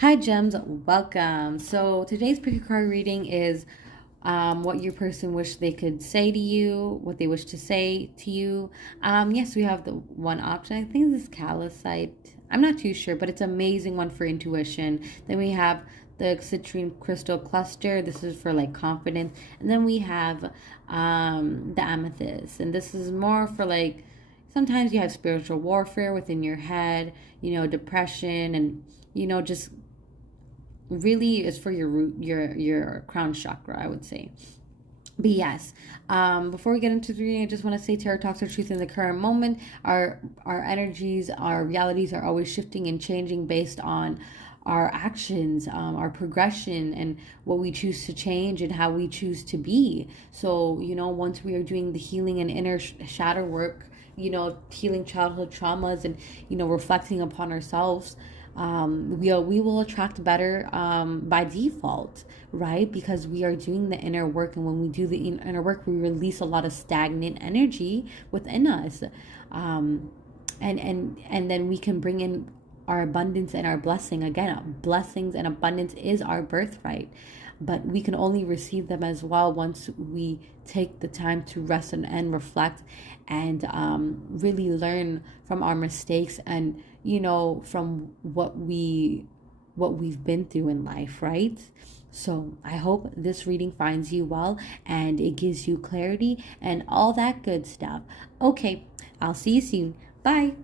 Hi, Gems. Welcome. So today's pick a card reading is what your person wish they could say to you, what they wish to say to you. Yes, we have the one option. I think this is calcite. I'm not too sure, but it's an amazing one for intuition. Then we have the citrine crystal cluster. This is for like confidence. And then we have the amethyst. And this is more for like sometimes you have spiritual warfare within your head, depression and just really is for your root, your crown chakra, I would say. But yes, before we get into the reading, I just want to say tarot talks are truth in the current moment. Our energies, our realities are always shifting and changing based on our actions, our progression, and what we choose to change and how we choose to be. So, once we are doing the healing and inner shadow work, healing childhood traumas and, reflecting upon ourselves, we will attract better by default, right? Because we are doing the inner work, and when we do the inner work, we release a lot of stagnant energy within us, and then we can bring in our abundance and our blessing. Again, blessings and abundance is our birthright, but we can only receive them as well once we take the time to rest and reflect and really learn from our mistakes and from what we've been through in life, right? So I hope this reading finds you well and it gives you clarity and all that good stuff. Okay, I'll see you soon. Bye.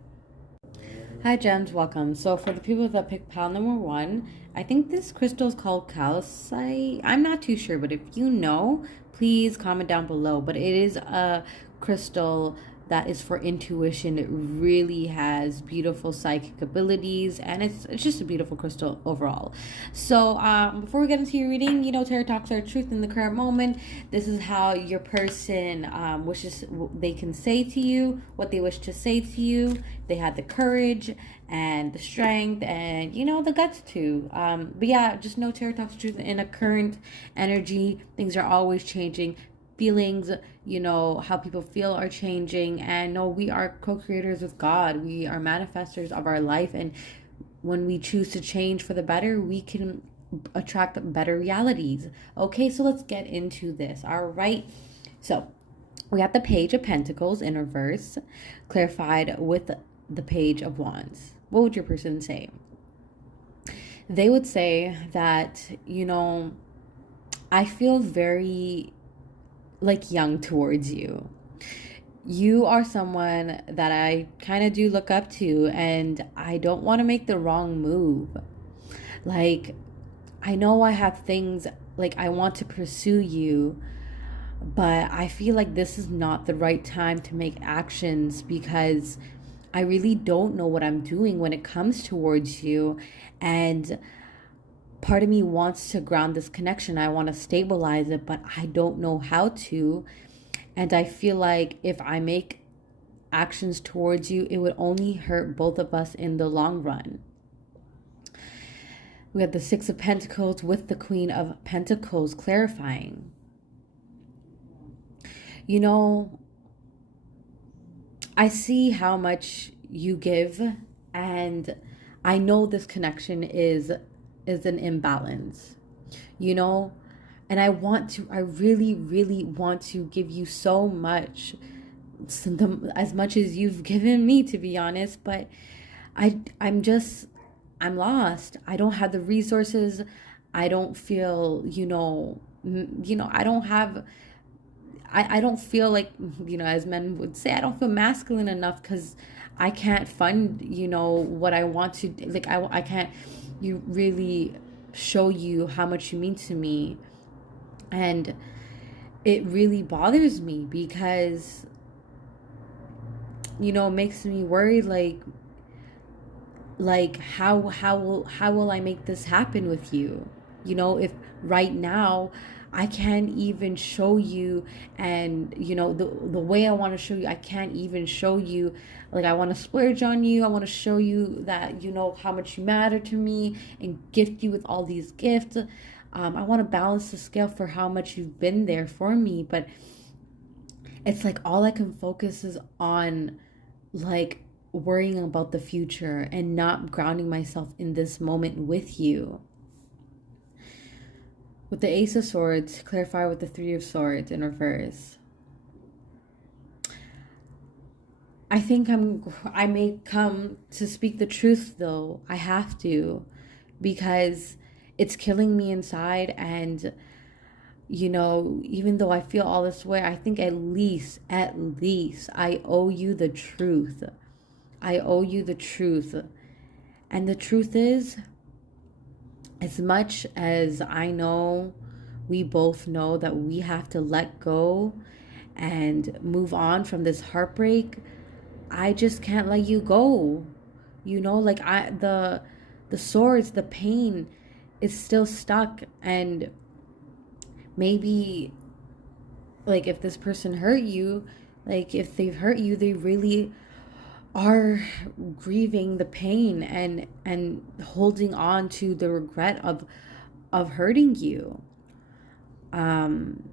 Hi, Gems. Welcome. So, for the people that picked pile number one, I think this crystal is called calcite. I'm not too sure, but if you know, please comment down below. But it is a crystal that is for intuition. It really has beautiful psychic abilities, and it's just a beautiful crystal overall. So, before we get into your reading, tarot talks are truth in the current moment. This is how your person wishes they can say to you what they wish to say to you. They had the courage and the strength and the guts to. But yeah, just know tarot talks truth in a current energy. Things are always changing. Feelings, how people feel are changing, and no, we are co-creators with God. We are manifestors of our life, and when we choose to change for the better, we can attract better realities. Okay, so let's get into this. All right, so we got the Page of Pentacles in reverse, clarified with the Page of Wands. What would your person say? They would say that, I feel very like young towards you. You are someone that I kind of do look up to, and I don't want to make the wrong move. Like, I know I have things like I want to pursue you, but I feel like this is not the right time to make actions because I really don't know what I'm doing when it comes towards you. And part of me wants to ground this connection. I want to stabilize it, but I don't know how to. And I feel like if I make actions towards you, it would only hurt both of us in the long run. We have the Six of Pentacles with the Queen of Pentacles clarifying. I see how much you give, and I know this connection is an imbalance, and I really, really want to give you so much, as much as you've given me, to be honest, but I'm lost. I don't have the resources. I don't feel, I don't have, I don't feel like, as men would say, I don't feel masculine enough because I can't fund, what I want to, like, I can't, you really show you how much you mean to me. And it really bothers me because, it makes me worried, like how will I make this happen with you? If right now I can't even show you, and the way I want to show you, I can't even show you. Like, I want to splurge on you. I want to show you that how much you matter to me and gift you with all these gifts. I want to balance the scale for how much you've been there for me, but it's like all I can focus is on, like, worrying about the future and not grounding myself in this moment with you. With the Ace of Swords, clarify with the Three of Swords in reverse. I think I may come to speak the truth though. I have to, because it's killing me inside. And you know, even though I feel all this way, I think at least I owe you the truth. I owe you the truth. And the truth is, as much as I know, we both know that we have to let go and move on from this heartbreak, I just can't let you go. You know, like the swords, the pain is still stuck. And maybe, like, if this person hurt you, like if they've hurt you, they really are grieving the pain and holding on to the regret of hurting you. And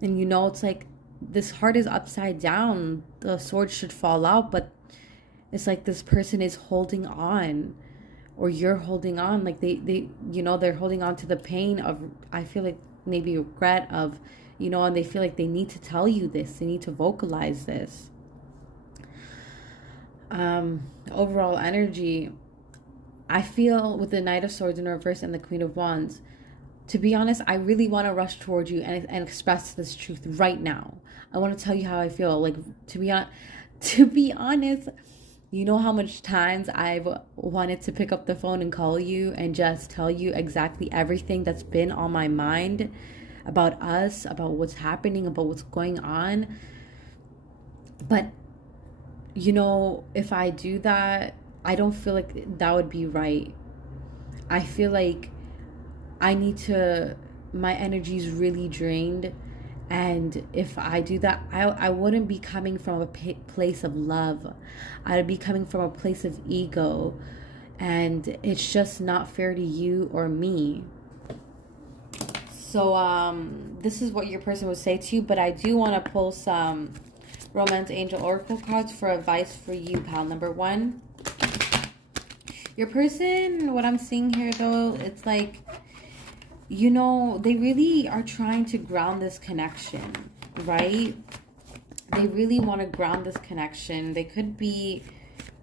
you know, it's like this heart is upside down. The sword should fall out, but it's like this person is holding on, or you're holding on. Like they you know, they're holding on to the pain of, I feel like, maybe regret of, you know, and they feel like they need to tell you this. They need to vocalize this. Overall energy, I feel with the Knight of Swords in reverse and the Queen of Wands, to be honest, I really want to rush towards you and express this truth right now. I want to tell you how I feel. Like, to be honest, you know how much times I've wanted to pick up the phone and call you and just tell you exactly everything that's been on my mind about us, about what's happening, about what's going on. But you know, if I do that, I don't feel like that would be right. I feel like my energy is really drained. And if I do that, I wouldn't be coming from a place of love. I'd be coming from a place of ego. And it's just not fair to you or me. So this is what your person would say to you. But I do want to pull some Romance Angel Oracle cards for advice for you, pal number 1. Your person, what I'm seeing here though, it's like, you know, they really are trying to ground this connection, right? They really want to ground this connection. They could be,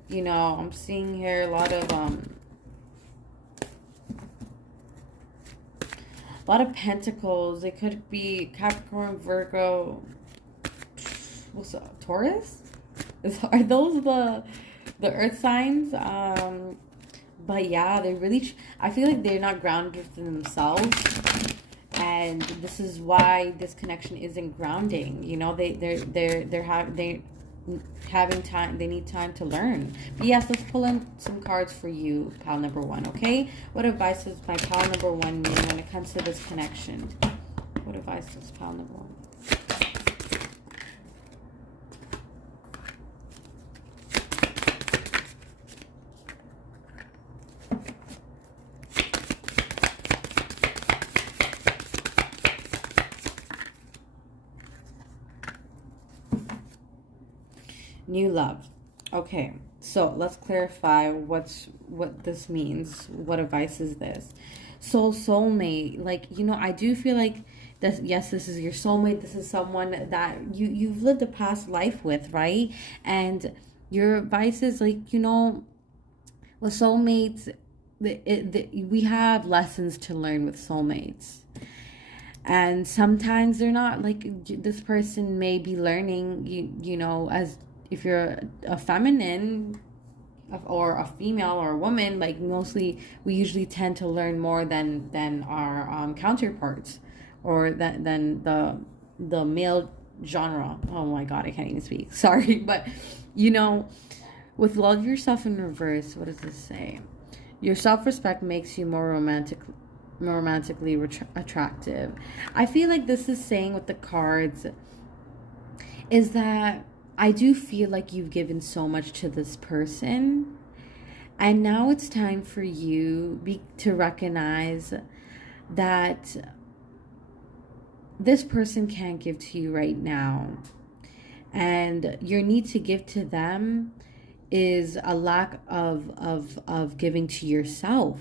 you know, I'm seeing here a lot of pentacles. They could be Capricorn, Virgo, what's up, Taurus? Are those the earth signs? But yeah, they really, I feel like they're not grounded within themselves, and this is why this connection isn't grounding. You know, they're having time. They need time to learn. But yes, let's pull in some cards for you, pal number 1. Okay, what advice does my pal number 1 need when it comes to this connection? What advice does pal number 1? New love. Okay, so let's clarify what this means. What advice is this? Soulmate. Like, you know, I do feel like that. Yes, this is your soulmate. This is someone that you've lived a past life with, right? And your advice is, like, you know, with soulmates, we have lessons to learn with soulmates. And sometimes they're not, like, this person may be learning, you know, as if you're a feminine or a female or a woman, like, mostly we usually tend to learn more than our counterparts, or than the male genre. Oh my god, I can't even speak. Sorry. But you know, with love yourself in reverse, what does this say? Your self-respect makes you more romantically attractive. I feel like this is saying with the cards is that I do feel like you've given so much to this person, and now it's time for you to recognize that this person can't give to you right now, and your need to give to them is a lack of giving to yourself,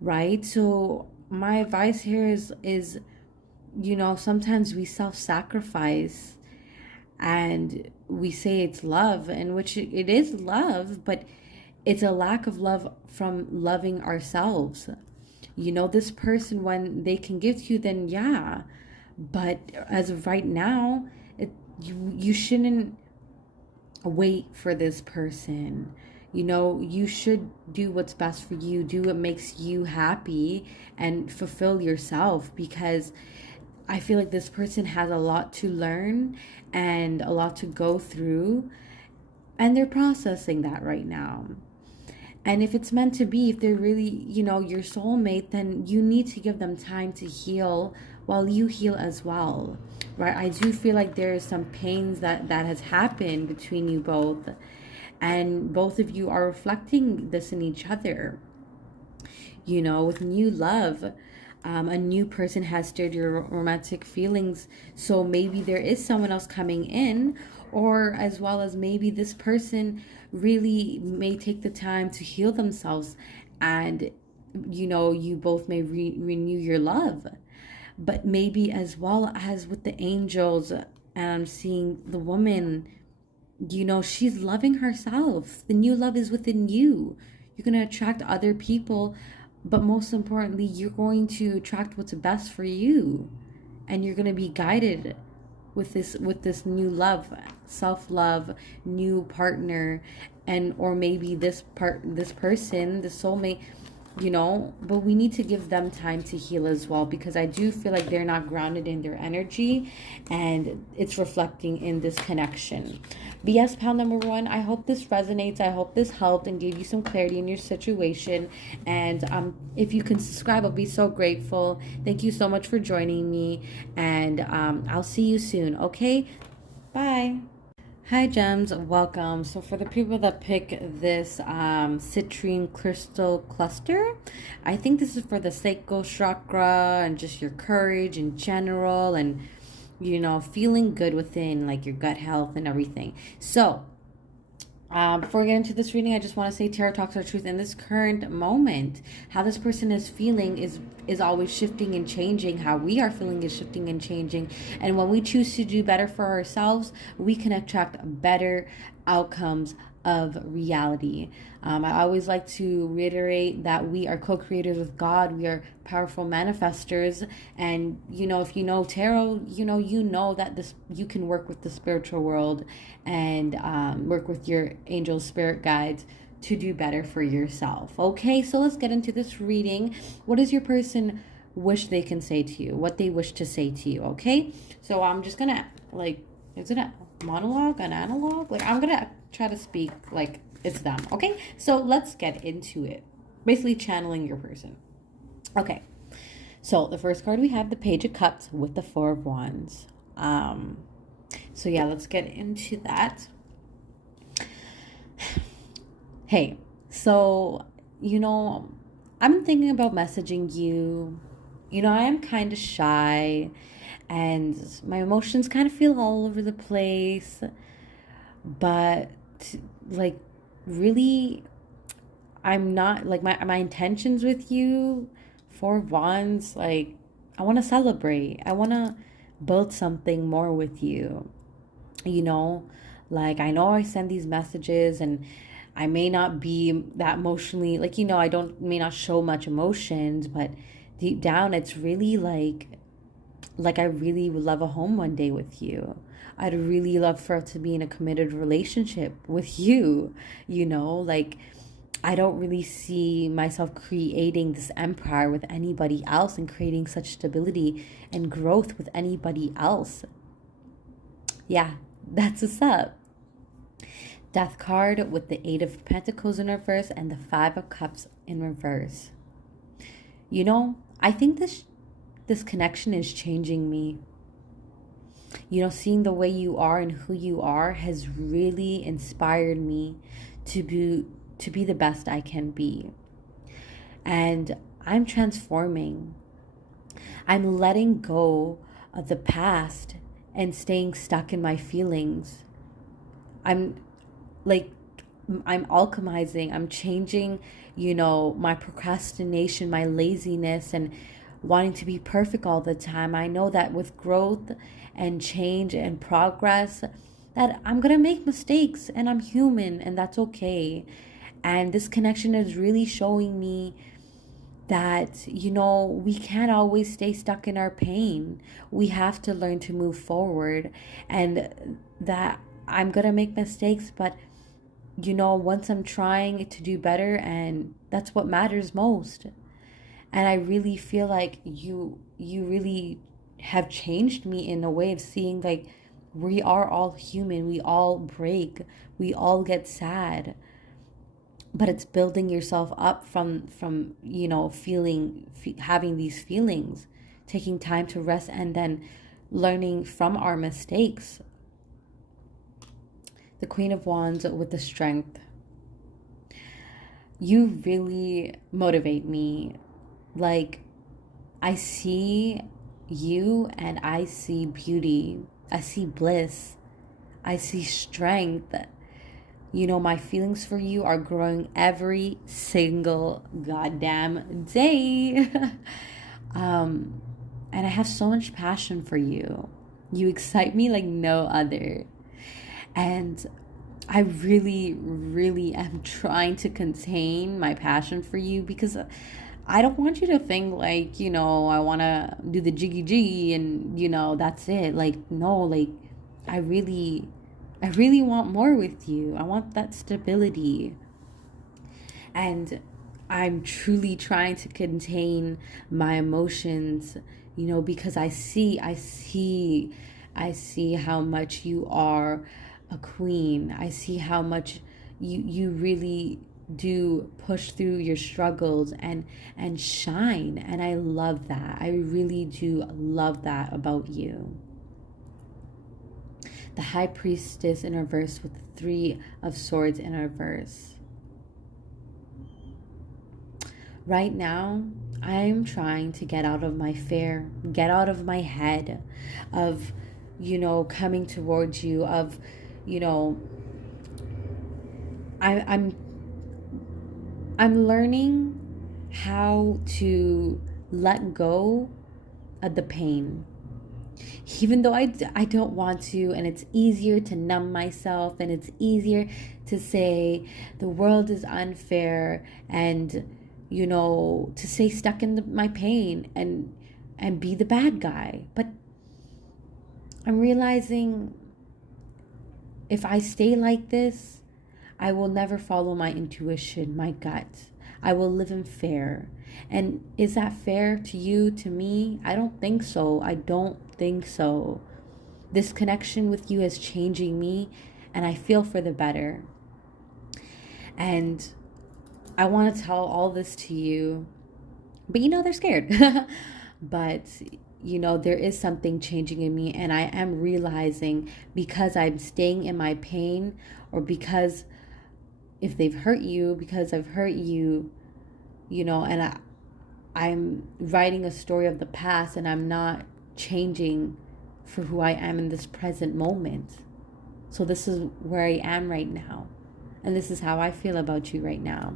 right? So my advice here is sometimes we self-sacrifice and we say it's love, and which it is love, but it's a lack of love from loving ourselves. This person, when they can give to you, then yeah, but as of right now, you shouldn't wait for this person. You should do what's best for you, do what makes you happy, and fulfill yourself, because I feel like this person has a lot to learn and a lot to go through, and they're processing that right now. And if it's meant to be, if they're really, your soulmate, then you need to give them time to heal while you heal as well, right? I do feel like there is some pains that has happened between you both, and both of you are reflecting this in each other. With new love, a new person has stirred your romantic feelings. So maybe there is someone else coming in, or as well as maybe this person really may take the time to heal themselves, and you both may renew your love. But maybe as well as with the angels, and I'm seeing the woman, she's loving herself. The new love is within you. You're going to attract other people, but most importantly, you're going to attract what's best for you, and you're going to be guided with this new love, self-love, new partner, and or maybe this person, the soulmate, but we need to give them time to heal as well, because I do feel like they're not grounded in their energy, and it's reflecting in this connection. But yes, pal number one, I hope this resonates. I hope this helped and gave you some clarity in your situation. And if you can subscribe, I'll be so grateful. Thank you so much for joining me, and I'll see you soon. Okay, bye. Hi gems, welcome. So for the people that pick this citrine crystal cluster, I think this is for the sacral chakra and just your courage in general, and feeling good within, like your gut health and everything. So before we get into this reading, I just want to say tarot talks are truth in this current moment. How this person is feeling is always shifting and changing. How we are feeling is shifting and changing. And when we choose to do better for ourselves, we can attract better outcomes of reality. I always like to reiterate that we are co-creators with God. We are powerful manifestors. And, if you know tarot, you know that you can work with the spiritual world and work with your angel spirit guides to do better for yourself. Okay, so let's get into this reading. What does your person wish they can say to you? What they wish to say to you, okay? So I'm just going to, is it a monologue, an analog? I'm going to try to speak like it's them, okay? So let's get into it. Basically channeling your person. Okay, so the first card we have, the Page of Cups with the Four of Wands. So yeah, let's get into that. Hey, so, I'm thinking about messaging you. I am kind of shy, and my emotions kind of feel all over the place, but really, I'm not, my intentions with you, Four of Wands, I want to celebrate. I want to build something more with you. I know I send these messages, and I may not be that emotionally, may not show much emotions, but deep down, it's really like I really would love a home one day with you. I'd really love for us to be in a committed relationship with you. I don't really see myself creating this empire with anybody else and creating such stability and growth with anybody else. Yeah, that's what's up. Death card with the Eight of Pentacles in reverse and the Five of Cups in reverse. I think this connection is changing me. Seeing the way you are and who you are has really inspired me to be the best I can be. And I'm transforming. I'm letting go of the past and staying stuck in my feelings. I'm I'm alchemizing, I'm changing, my procrastination, my laziness, and wanting to be perfect all the time. I know that with growth and change and progress, that I'm going to make mistakes, and I'm human, and that's okay. And this connection is really showing me that, we can't always stay stuck in our pain. We have to learn to move forward, and that I'm going to make mistakes, but once I'm trying to do better, and that's what matters most. And I really feel like you really have changed me in a way of seeing, like, we are all human, we all break, we all get sad, but it's building yourself up from having these feelings, taking time to rest, and then learning from our mistakes. The Queen of Wands with the Strength. You really motivate me. Like, I see you and I see beauty. I see bliss. I see strength. My feelings for you are growing every single goddamn day. And I have so much passion for you. You excite me like no other. And I really, really am trying to contain my passion for you, because I don't want you to think like, I want to do the jiggy jiggy and, that's it. Like, no, like, I really want more with you. I want that stability. And I'm truly trying to contain my emotions, because I see how much you are a queen. I see how much you really do push through your struggles and shine, and I love that. I really do love that about you. The High Priestess in reverse with the Three of Swords in reverse. Right now, I'm trying to get out of my fear, get out of my head of, coming towards you, of, I'm learning how to let go of the pain. Even though I don't want to, and it's easier to numb myself, and it's easier to say the world is unfair, and, to stay stuck in my pain and be the bad guy. But I'm realizing if I stay like this, I will never follow my intuition, my gut. I will live in fear. And is that fair to you, to me? I don't think so. I don't think so. This connection with you is changing me, and I feel for the better. And I want to tell all this to you, but they're scared. But there is something changing in me, and I am realizing, because I'm staying in my pain, or because if they've hurt you, because I've hurt you, and I'm writing a story of the past, and I'm not changing for who I am in this present moment. So this is where I am right now, and this is how I feel about you right now.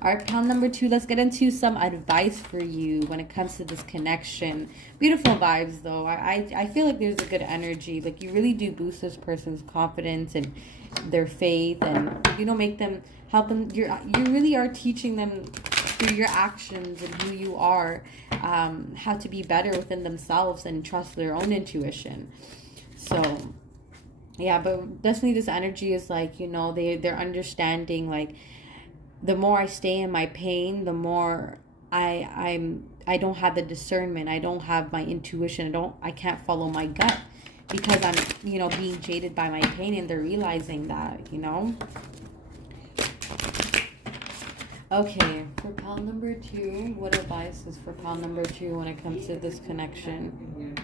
All right, pile number 2, let's get into some advice for you when it comes to this connection. Beautiful vibes, though. I feel like there's a good energy. Like, you really do boost this person's confidence and their faith, and, make them, help them. You really are teaching them through your actions and who you are, how to be better within themselves and trust their own intuition. So, yeah, but definitely this energy is like, they're understanding, like, the more I stay in my pain, the more I don't have the discernment. I don't have my intuition. I can't follow my gut, because I'm, being jaded by my pain, and they're realizing that, Okay, for pile number 2, what advice is for pile number 2 when it comes to this connection?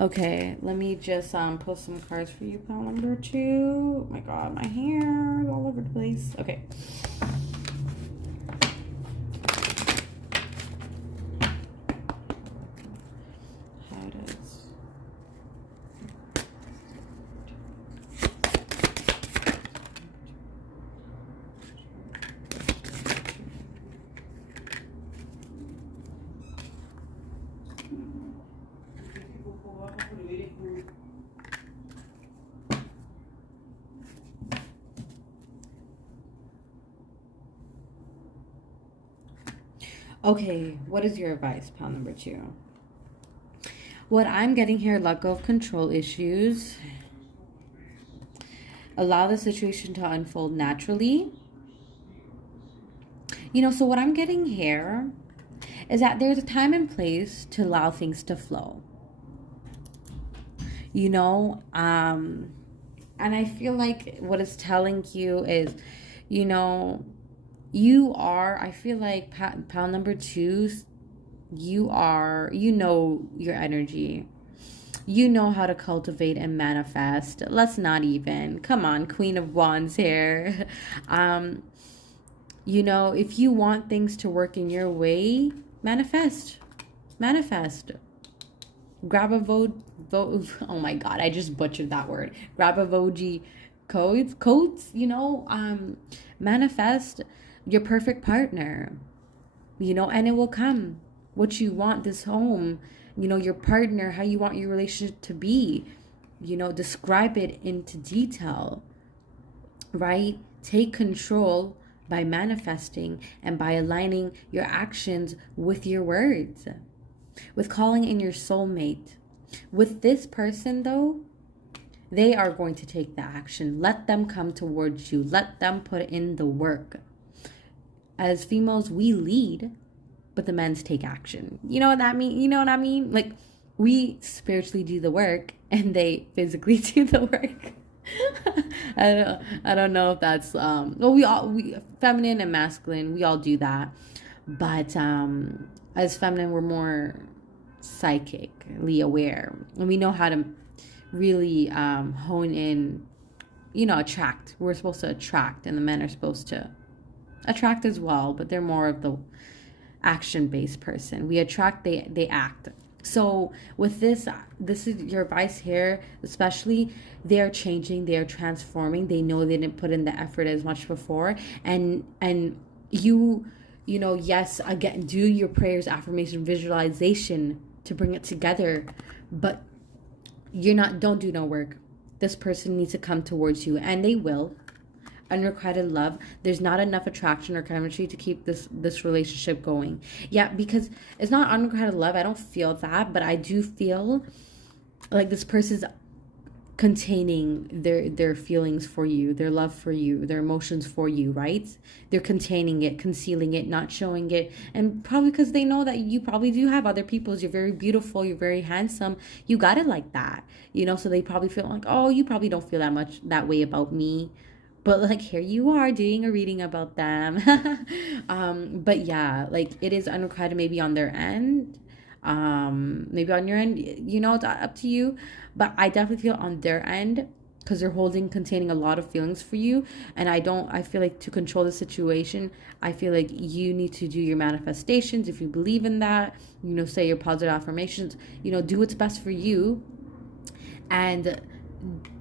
Okay, let me just pull some cards for you, pile number 2. Oh my god, my hair is all over the place. Okay. How does Okay, what is your advice, pal number 2? What I'm getting here, let go of control issues. Allow the situation to unfold naturally. So what I'm getting here is that there's a time and place to allow things to flow. And I feel like what it's telling you is, I feel like pal number 2, your energy. You know how to cultivate and manifest. Let's not even. Come on, Queen of Wands here. If you want things to work in your way, manifest. Manifest. Grab a vote. Oh my God, I just butchered that word. Grab a Voji coats, manifest your perfect partner, and it will come. What you want, this home, your partner, how you want your relationship to be, describe it into detail, right? Take control by manifesting and by aligning your actions with your words, with calling in your soulmate. With this person, though, they are going to take the action. Let them come towards you. Let them put in the work. As females, we lead, but the men's take action. You know what that mean? You know what I mean? Like, we spiritually do the work and they physically do the work. I don't know if that's we feminine and masculine, we all do that. But as feminine, we're more psychically aware, and we know how to really hone in, attract. We're supposed to attract, and the men are supposed to attract as well, but they're more of the action-based person. We attract, they act. So with this is your advice here, especially. They're changing, they're transforming. They know they didn't put in the effort as much before, and yes, again, do your prayers, affirmation, visualization to bring it together, but don't do no work. This person needs to come towards you, and they will. Unrequited love. There's not enough attraction or chemistry to keep this relationship going. Yeah, because it's not unrequited love. I don't feel that, but I do feel like this person's containing their feelings for you, their love for you, their emotions for you, right? They're containing it, concealing it, not showing it, and probably because they know that you probably do have other people's. You're very beautiful, you're very handsome, you got it like that, so they probably feel like, oh, you probably don't feel that way about me, but like, here you are doing a reading about them. But yeah, like, it is unrequited maybe on their end, maybe on your end, it's up to you, but I definitely feel on their end, because they're containing a lot of feelings for you. And I feel like to control the situation, I feel like you need to do your manifestations if you believe in that, say your positive affirmations, do what's best for you, and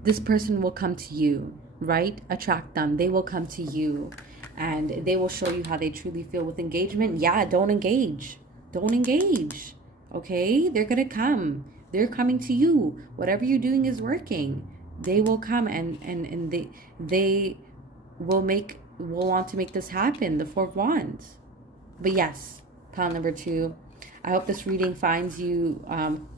this person will come to you, right? Attract them. They will come to you, and they will show you how they truly feel with engagement. Yeah, don't engage. Okay, they're gonna come. They're coming to you. Whatever you're doing is working. They will come, and they will want to make this happen. The Four of Wands. But yes, pile number 2. I hope this reading finds you,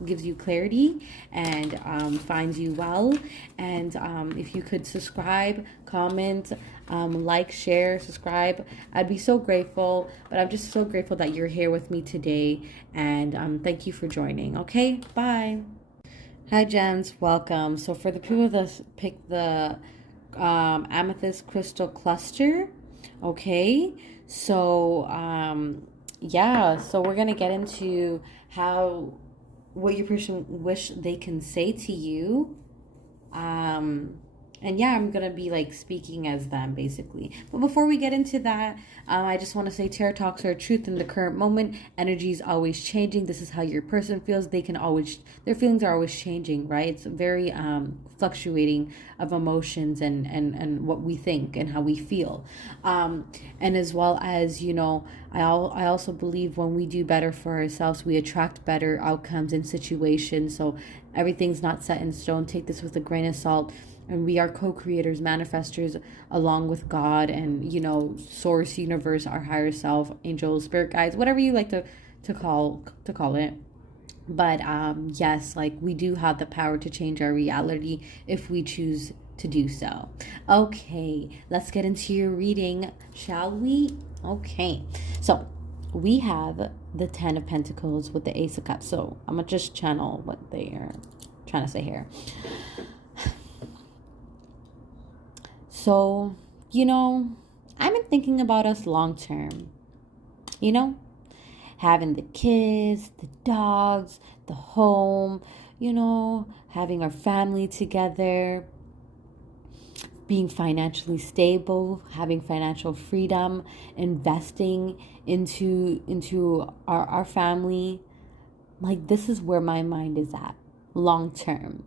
gives you clarity, and finds you well. And if you could subscribe, comment, like, share, subscribe, I'd be so grateful. But I'm just so grateful that you're here with me today, and thank you for joining. Okay, bye. Hi, gems, welcome. So for the people that picked the amethyst crystal cluster, okay, so yeah, so we're gonna get into what your person wish they can say to you, and yeah, I'm gonna be like speaking as them basically. But before we get into that, I just want to say tarot talks are truth in the current moment. Energy is always changing. This is how your person feels. Their feelings are always changing, right? It's very fluctuating of emotions and what we think and how we feel, and as well as I also believe when we do better for ourselves, we attract better outcomes in situations. So everything's not set in stone. Take this with a grain of salt. And we are co-creators, manifestors, along with God and, source, universe, our higher self, angels, spirit guides, whatever you like to call it. But yes, like, we do have the power to change our reality if we choose to do so. Okay, let's get into your reading, shall we? Okay, so we have the 10 of Pentacles with the Ace of Cups. So I'm gonna just channel what they are trying to say here. So, I've been thinking about us long term. Having the kids, the dogs, the home, having our family together, being financially stable, having financial freedom, investing into our family. Like, this is where my mind is at long term.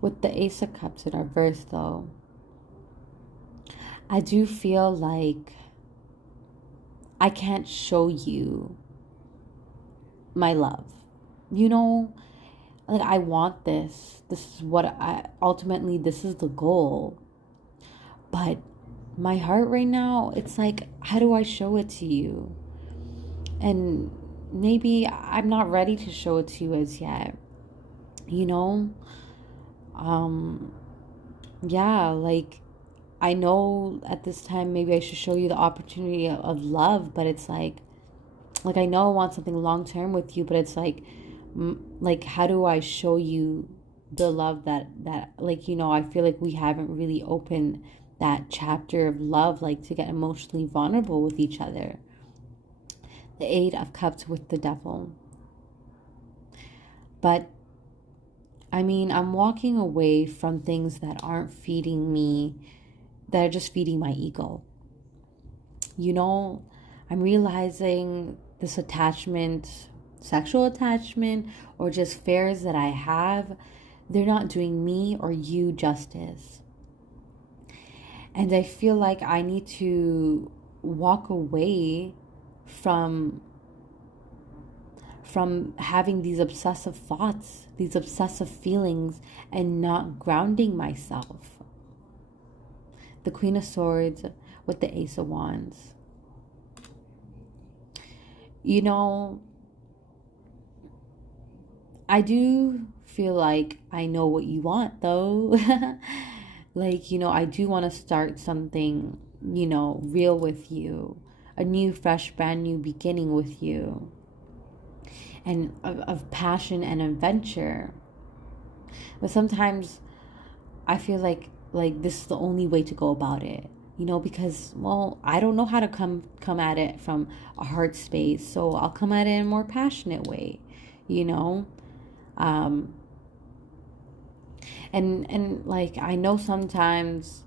With the Ace of Cups in our verse, though, I do feel like I can't show you my love. Like, I want this. This is what ultimately, this is the goal. But my heart right now, it's like, how do I show it to you? And maybe I'm not ready to show it to you as yet. Yeah, like, I know at this time maybe I should show you the opportunity of love, but it's like I know I want something long term with you, but it's like how do I show you the love that I feel like we haven't really opened that chapter of love, like, to get emotionally vulnerable with each other. The 8 of Cups with the Devil. But I mean, I'm walking away from things that aren't feeding me, that are just feeding my ego. I'm realizing this attachment, sexual attachment, or just fears that I have, they're not doing me or you justice. And I feel like I need to walk away from having these obsessive thoughts, these obsessive feelings, and not grounding myself. The Queen of Swords with the Ace of Wands. I do feel like I know what you want, though. Like, I do want to start something, real with you. A new, fresh, brand new beginning with you. And of passion and adventure. But sometimes I feel like this is the only way to go about it. Because, well, I don't know how to come at it from a heart space. So I'll come at it in a more passionate way, and like, I know sometimes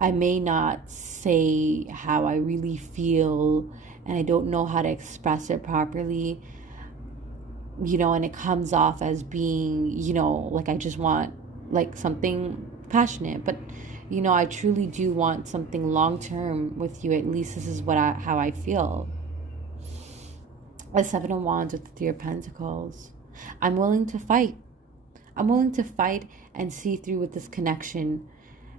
I may not say how I really feel, and I don't know how to express it properly, and it comes off as being, like I just want like something passionate, but I truly do want something long term with you. At least this is how I feel. The 7 of Wands with the 3 of Pentacles. I'm willing to fight. I'm willing to fight and see through with this connection.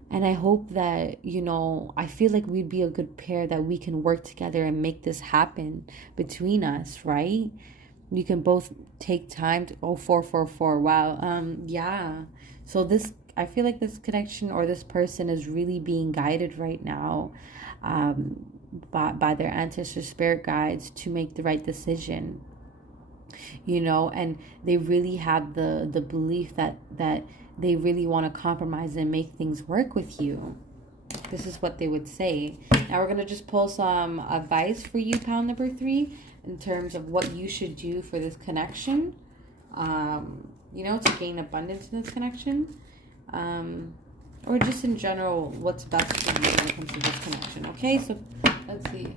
And I hope that, I feel like we'd be a good pair, that we can work together and make this happen between us, right? You can both take time to, 444. Wow. Yeah. So I feel like this connection or this person is really being guided right now by their ancestor spirit guides to make the right decision. And they really have the belief that they really want to compromise and make things work with you. This is what they would say. Now we're going to just pull some advice for you, pile number 3, in terms of what you should do for this connection, to gain abundance in this connection, or just in general, what's best for you when it comes to this connection. Okay, so let's see.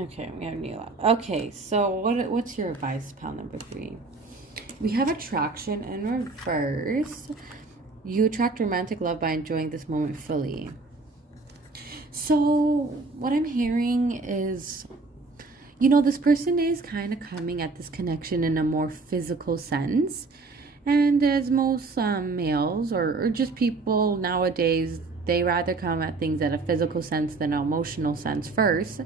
Okay, we have new love. Okay, so what's your advice, pal number 3? We have attraction in reverse. You attract romantic love by enjoying this moment fully. So what I'm hearing is, this person is kind of coming at this connection in a more physical sense. And as most males or just people nowadays, they rather come at things at a physical sense than an emotional sense first.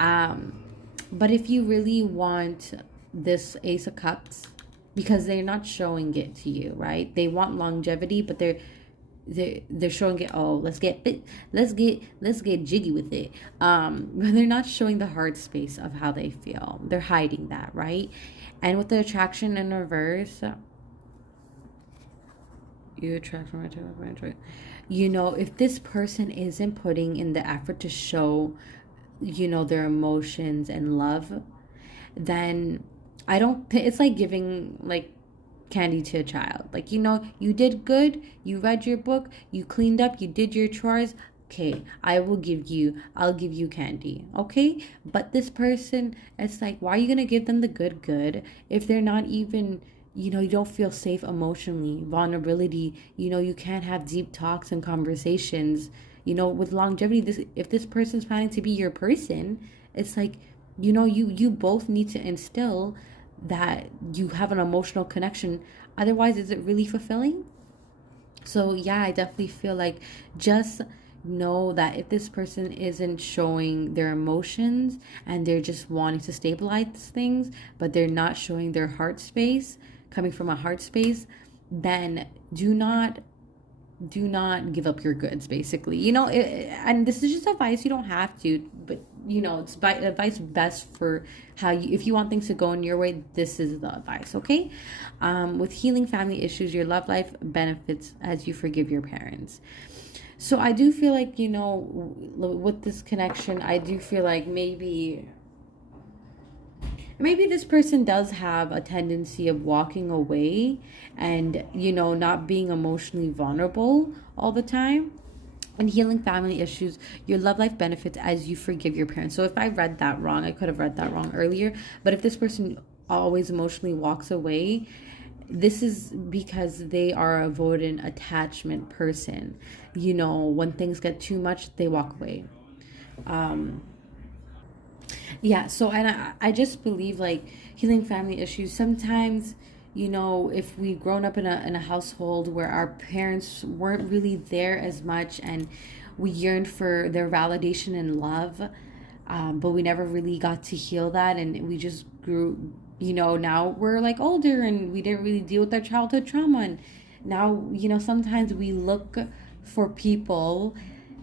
Um, but if you really want this Ace of Cups, because they're not showing it to you, right? They want longevity, but they're showing it. Oh, let's get jiggy with it. But they're not showing the heart space of how they feel. They're hiding that, right? And with the attraction in reverse, you attract from if this person isn't putting in the effort to show their emotions and love, then I don't it's like giving like candy to a child. Like, you did good, you read your book, you cleaned up, you did your chores. Okay, I'll give you candy. Okay? But this person, it's like, why are you gonna give them the good if they're not even, you don't feel safe emotionally, vulnerability, you can't have deep talks and conversations, with longevity. If this person's planning to be your person, it's like, you both need to instill that you have an emotional connection. Otherwise, is it really fulfilling? So yeah, I definitely feel like, just know that if this person isn't showing their emotions and they're just wanting to stabilize things, but they're not showing their heart space, coming from a heart space, then do not give up your goods, basically. And this is just advice. You don't have to, but it's advice best for how you, if you want things to go in your way, this is the advice. Okay. With healing family issues, your love life benefits as you forgive your parents. So I do feel like, with this connection, I do feel like maybe this person does have a tendency of walking away and not being emotionally vulnerable all the time. And healing family issues, your love life benefits as you forgive your parents. So if I read that wrong, I could have read that wrong earlier, but if this person always emotionally walks away, this is because they are a avoidant attachment person. When things get too much, they walk away. um yeah, so, and I just believe, like, healing family issues sometimes, if we've grown up in a household where our parents weren't really there as much, and we yearned for their validation and love, but we never really got to heal that, and we just grew, now we're like older and we didn't really deal with our childhood trauma, and now, sometimes we look for people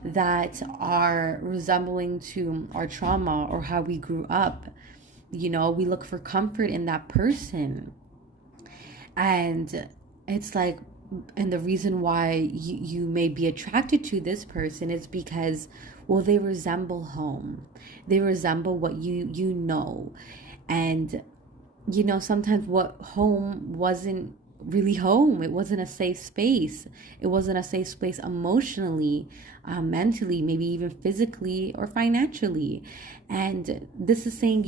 that are resembling to our trauma or how we grew up. We look for comfort in that person. And it's like, and the reason why you may be attracted to this person is because, well, they resemble home. They resemble what you know. And, sometimes what home wasn't really home. It wasn't a safe space. It wasn't a safe space emotionally, mentally, maybe even physically or financially. And this is saying,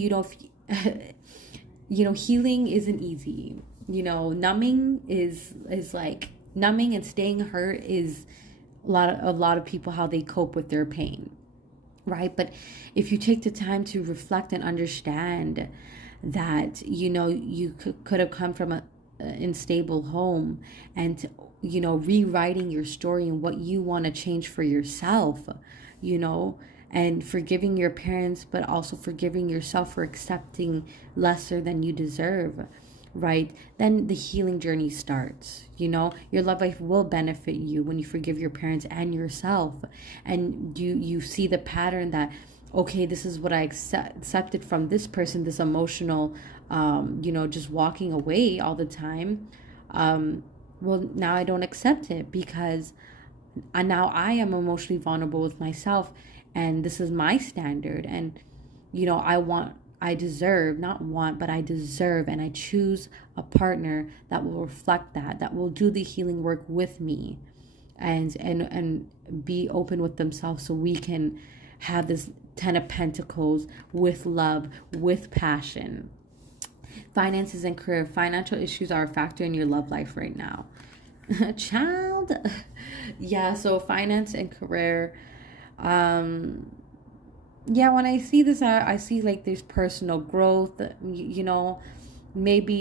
healing isn't easy. Numbing is like, numbing and staying hurt is a lot of people how they cope with their pain, right? But if you take the time to reflect and understand that, you could have come from a unstable home, and rewriting your story and what you want to change for yourself, and forgiving your parents, but also forgiving yourself for accepting lesser than you deserve, right? Then the healing journey starts. Your love life will benefit you when you forgive your parents and yourself, and you see the pattern that, okay, this is what I accepted from this person, this emotional, just walking away all the time. Well, now I don't accept it, because now I am emotionally vulnerable with myself, and this is my standard. And, I deserve, not want, but I deserve, and I choose a partner that will reflect that will do the healing work with me, and be open with themselves, so we can have this 10 of Pentacles with love, with passion. Finances and career. Financial issues are a factor in your love life right now. Child. Yeah, so finance and career. Yeah, when I see this, I see like there's personal growth. You know, maybe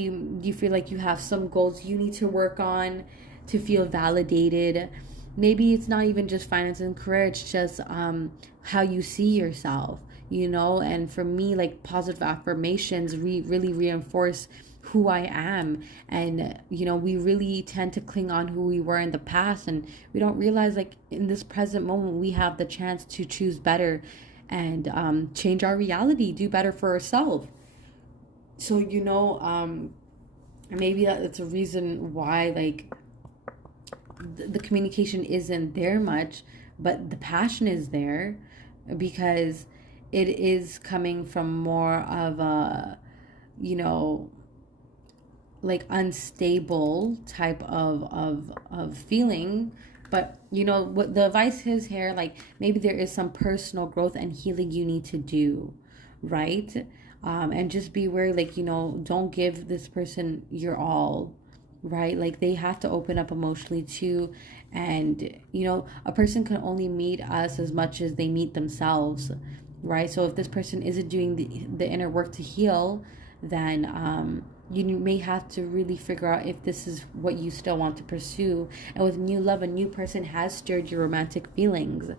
you feel like you have some goals you need to work on to feel validated. Maybe it's not even just finance and career, it's just how you see yourself, you know. And for me, like, positive affirmations really reinforce who I am. And you know, we really tend to cling on who we were in the past, and we don't realize, like, in this present moment we have the chance to choose better and change our reality, do better for ourselves. So, you know, maybe that's a reason why, like, the communication isn't there much, but the passion is there, because it is coming from more of a, you know, like, unstable type of feeling. But you know what the advice is here, like, maybe there is some personal growth and healing you need to do, right? And just be aware, like, you know, don't give this person your all, right? Like, they have to open up emotionally too. And you know, a person can only meet us as much as they meet themselves, right? So if this person isn't doing the inner work to heal, then you may have to really figure out if this is what you still want to pursue. And with new love, a new person has stirred your romantic feelings.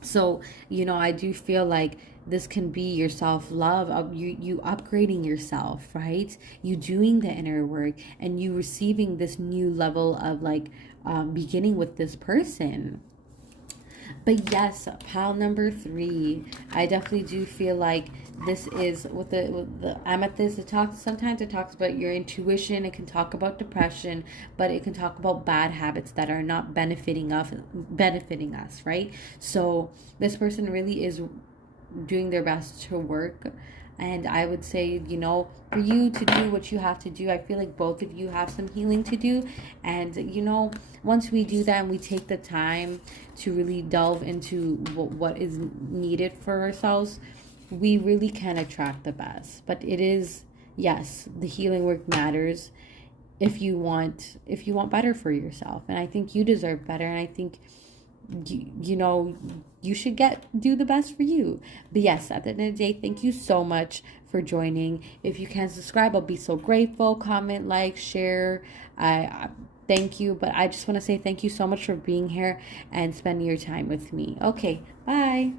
So, you know, I do feel like this can be your self-love, you upgrading yourself, right? You doing the inner work and you receiving this new level of, like, beginning with this person. But yes, pile number 3, I definitely do feel like this is with the amethyst. Sometimes it talks about your intuition. It can talk about depression, but it can talk about bad habits that are not benefiting us, right? So this person really is doing their best to work. And I would say, you know, for you to do what you have to do, I feel like both of you have some healing to do. And, you know, once we do that and we take the time to really delve into what is needed for ourselves, we really can attract the best. But it is, yes, the healing work matters if you want better for yourself. And I think you deserve better. And I think you know, you should do the best for you. But yes, at the end of the day, thank you so much for joining. If you can subscribe, I'll be so grateful. Comment, like, share. I thank you. But I just want to say thank you so much for being here and spending your time with me. Okay, bye.